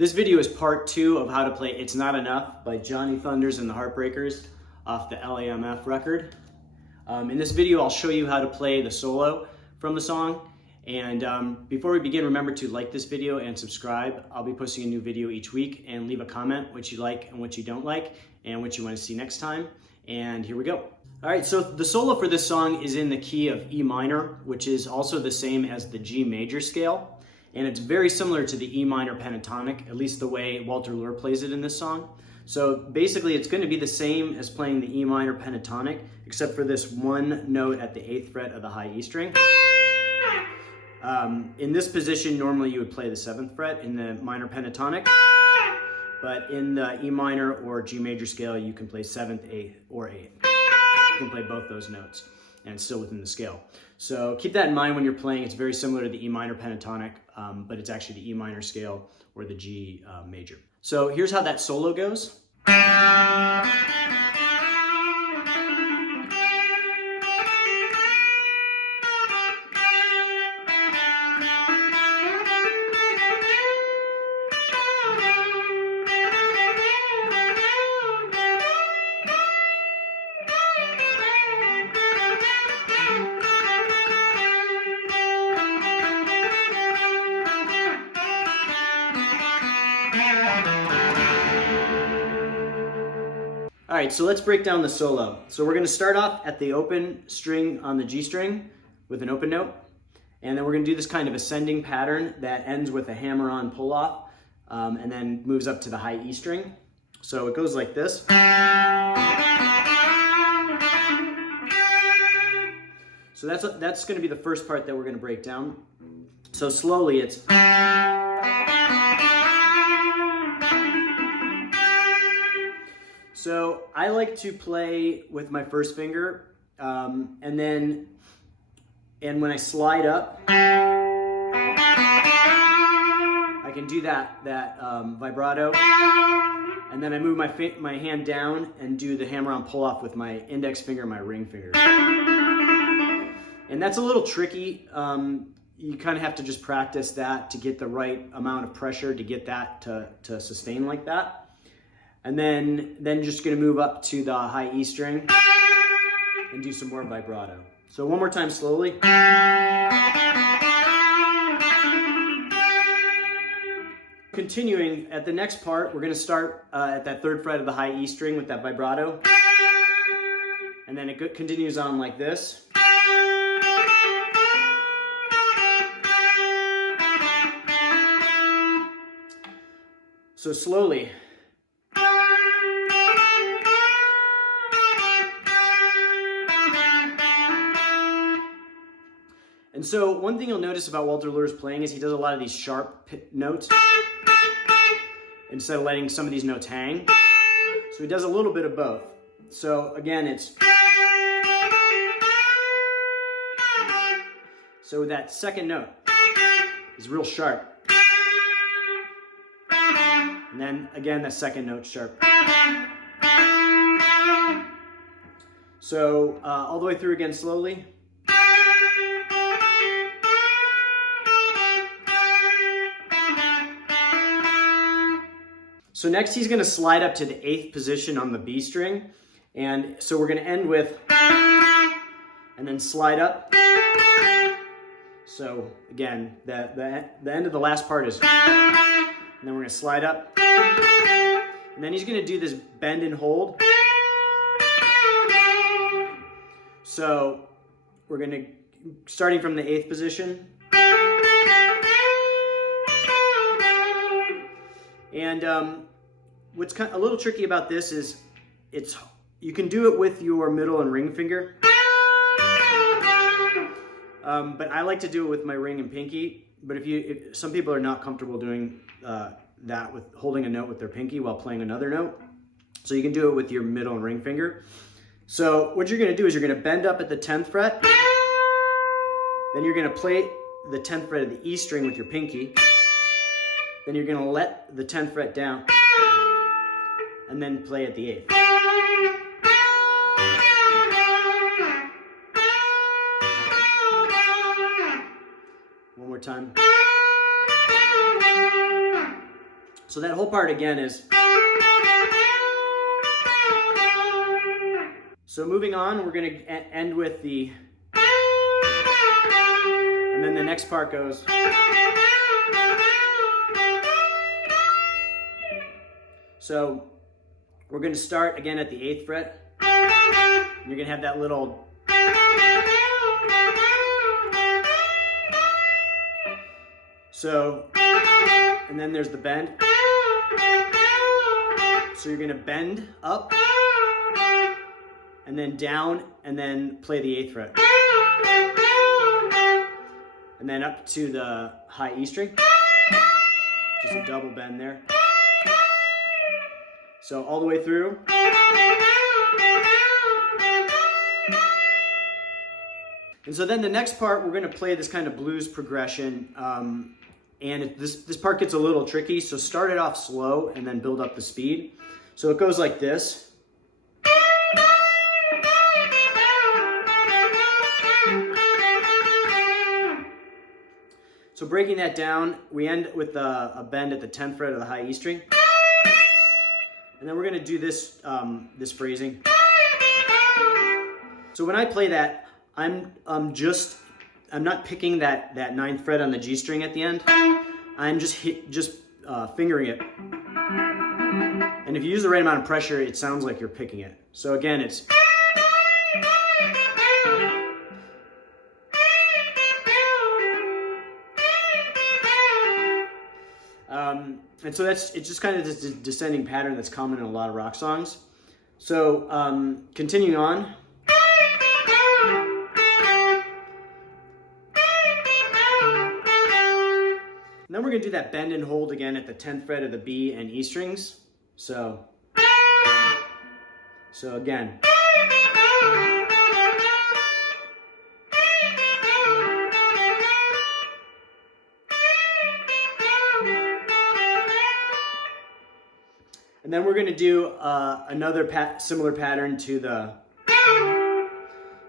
This video is part 2 of how to play It's Not Enough by Johnny Thunders and the Heartbreakers off the L.A.M.F record. In this video, I'll show you how to play the solo from the song. And before we begin, remember to like this video and subscribe. I'll be posting a new video each week, and leave a comment what you like and what you don't like and what you want to see next time. And here we go. All right, so the solo for this song is in the key of E minor, which is also the same as the G major scale. And it's very similar to the E minor pentatonic, at least the way Walter Lure plays it in this song. So basically it's going to be the same as playing the E minor pentatonic, except for this one note at the 8th fret of the high E string. In this position, normally you would play the 7th fret in the minor pentatonic, but in the E minor or G major scale, you can play 7th, 8th, or 8th. You can play both those notes, and it's still within the scale. So keep that in mind when you're playing. It's very similar to the E minor pentatonic, but it's actually the E minor scale or the G major. So here's how that solo goes. All right, so let's break down the solo. So we're going to start off at the open string on the G string with an open note, and then we're going to do this kind of ascending pattern that ends with a hammer-on pull-off, and then moves up to the high E string. So it goes like this. So that's going to be the first part that we're going to break down. So slowly it's... So I like to play with my first finger, and when I slide up, I can do that vibrato, and then I move my hand down and do the hammer-on pull-off with my index finger and my ring finger. And that's a little tricky. You kind of have to just practice that to get the right amount of pressure to get that to sustain like that. And then just going to move up to the high E string and do some more vibrato. So one more time slowly. Continuing at the next part, we're going to start at that 3rd fret of the high E string with that vibrato. And then it continues on like this. So slowly. And so one thing you'll notice about Walter Lure's playing is he does a lot of these sharp notes instead of letting some of these notes hang. So he does a little bit of both. So again, it's... So that second note is real sharp. And then again, the second note sharp. So all the way through again slowly. So next he's going to slide up to the 8th position on the B string. And so we're going to end with, and then slide up. So again, the end of the last part is, and then we're going to slide up. And then he's going to do this bend and hold. So we're going to, starting from the 8th position. And what's a little tricky about this is you can do it with your middle and ring finger, but I like to do it with my ring and pinky. But if some people are not comfortable doing that with holding a note with their pinky while playing another note, so you can do it with your middle and ring finger. So what you're going to do is you're going to bend up at the 10th fret, then you're going to play the 10th fret of the E string with your pinky. Then you're going to let the 10th fret down and then play at the 8th. One more time. So that whole part again is. So moving on, we're going to end with the, and then the next part goes. So we're going to start again at the 8th fret. And you're going to have that little. So, and then there's the bend. So you're going to bend up, and then down, and then play the 8th fret. And then up to the high E string. Just a double bend there. So all the way through. And so then the next part, we're going to play this kind of blues progression. And this part gets a little tricky, so start it off slow and then build up the speed. So it goes like this. So breaking that down, we end with a bend at the 10th fret of the high E string. And then we're going to do this, this phrasing. So when I play that, I'm not picking that 9th fret on the G string at the end. I'm just fingering it. And if you use the right amount of pressure, it sounds like you're picking it. So again, it's. And so it's just kind of this descending pattern that's common in a lot of rock songs. So continuing on. And then we're going to do that bend and hold again at the 10th fret of the B and E strings. So again. And then we're going to do another similar pattern to the.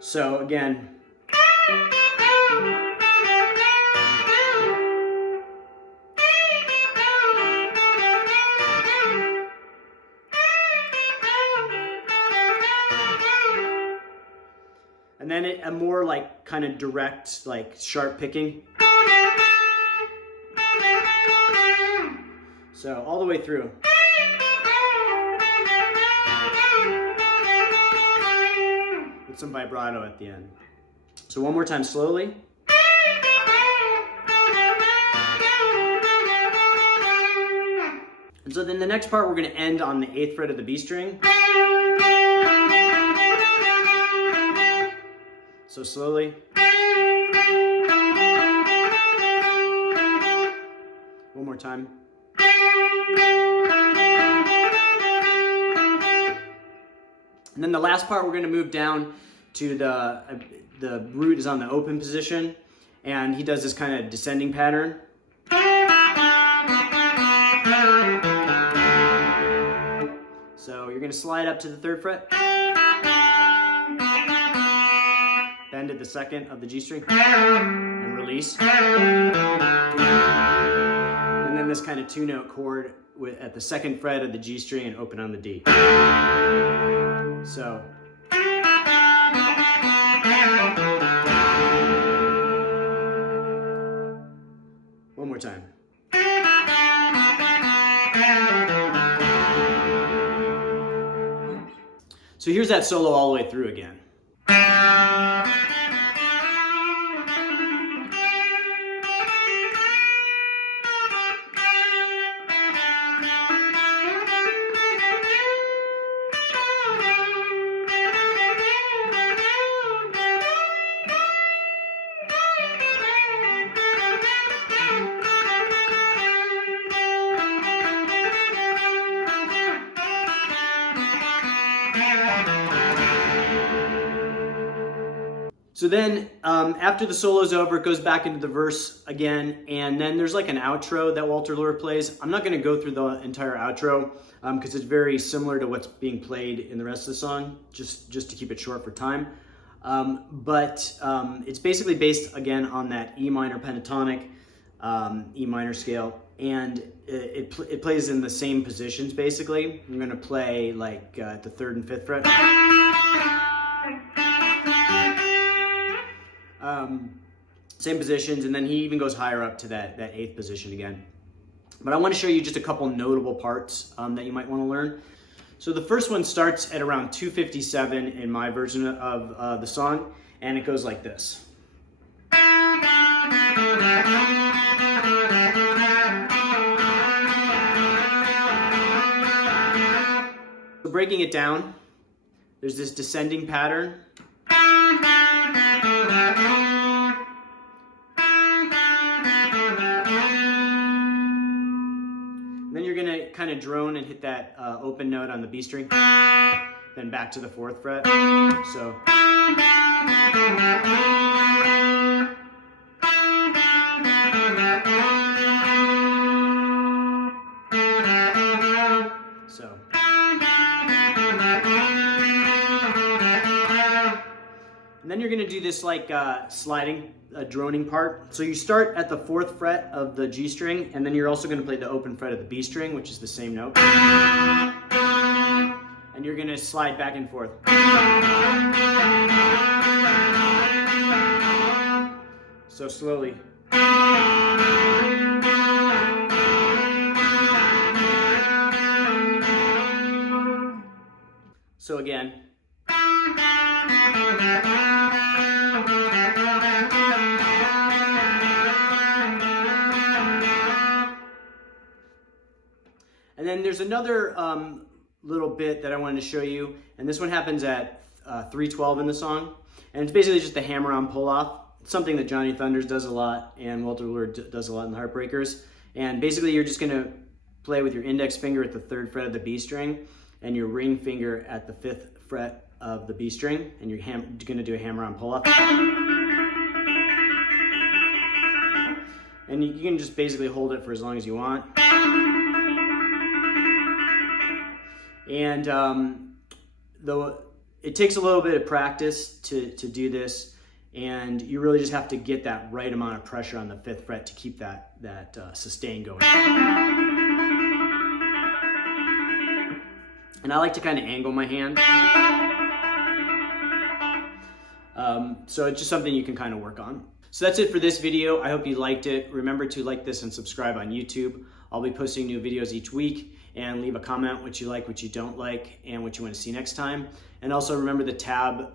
So again. And then a more like kind of direct, like sharp picking. So all the way through. With some vibrato at the end. So one more time slowly. And so then the next part, we're going to end on the 8th fret of the B string. So slowly. One more time. And then the last part, we're going to move down to the root is on the open position, and he does this kind of descending pattern. So you're going to slide up to the 3rd fret. Bend at the 2nd of the G string and release. And then this kind of 2-note chord at the 2nd fret of the G string and open on the D. So. One more time. So here's that solo all the way through again. So then after the solo's over, it goes back into the verse again, and then there's like an outro that Walter Lure plays. I'm not going to go through the entire outro because it's very similar to what's being played in the rest of the song, just to keep it short for time. But it's basically based again on that E minor pentatonic E minor scale, and it plays in the same positions basically. I'm gonna play like at the 3rd and 5th fret. Same positions, and then he even goes higher up to that 8th position again. But I want to show you just a couple notable parts that you might want to learn. So the first one starts at around 257 in my version of the song, and it goes like this. So breaking it down, there's this descending pattern. Then you're gonna kind of drone and hit that open note on the B string, then back to the 4th fret. So. And then you're gonna do this like sliding, droning part. So you start at the 4th fret of the G string, and then you're also gonna play the open fret of the B string, which is the same note. And you're gonna slide back and forth. So slowly. So again. And then there's another little bit that I wanted to show you, and this one happens at 312 in the song, and it's basically just the hammer-on pull-off. It's something that Johnny Thunders does a lot, and Walter Lord does a lot in the Heartbreakers. And basically you're just gonna play with your index finger at the 3rd fret of the B string, and your ring finger at the 5th fret of the B string, and you're gonna do a hammer-on pull-off. And you can just basically hold it for as long as you want. And though it takes a little bit of practice to do this, and you really just have to get that right amount of pressure on the 5th fret to keep that sustain going. And I like to kind of angle my hand. So it's just something you can kind of work on. So that's it for this video. I hope you liked it. Remember to like this and subscribe on YouTube. I'll be posting new videos each week, and leave a comment what you like, what you don't like, and what you want to see next time. And also remember the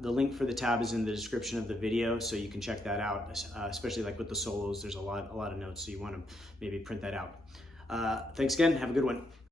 link for the tab is in the description of the video, so you can check that out, especially like with the solos. There's a lot of notes, so you want to maybe print that out. Thanks again. Have a good one.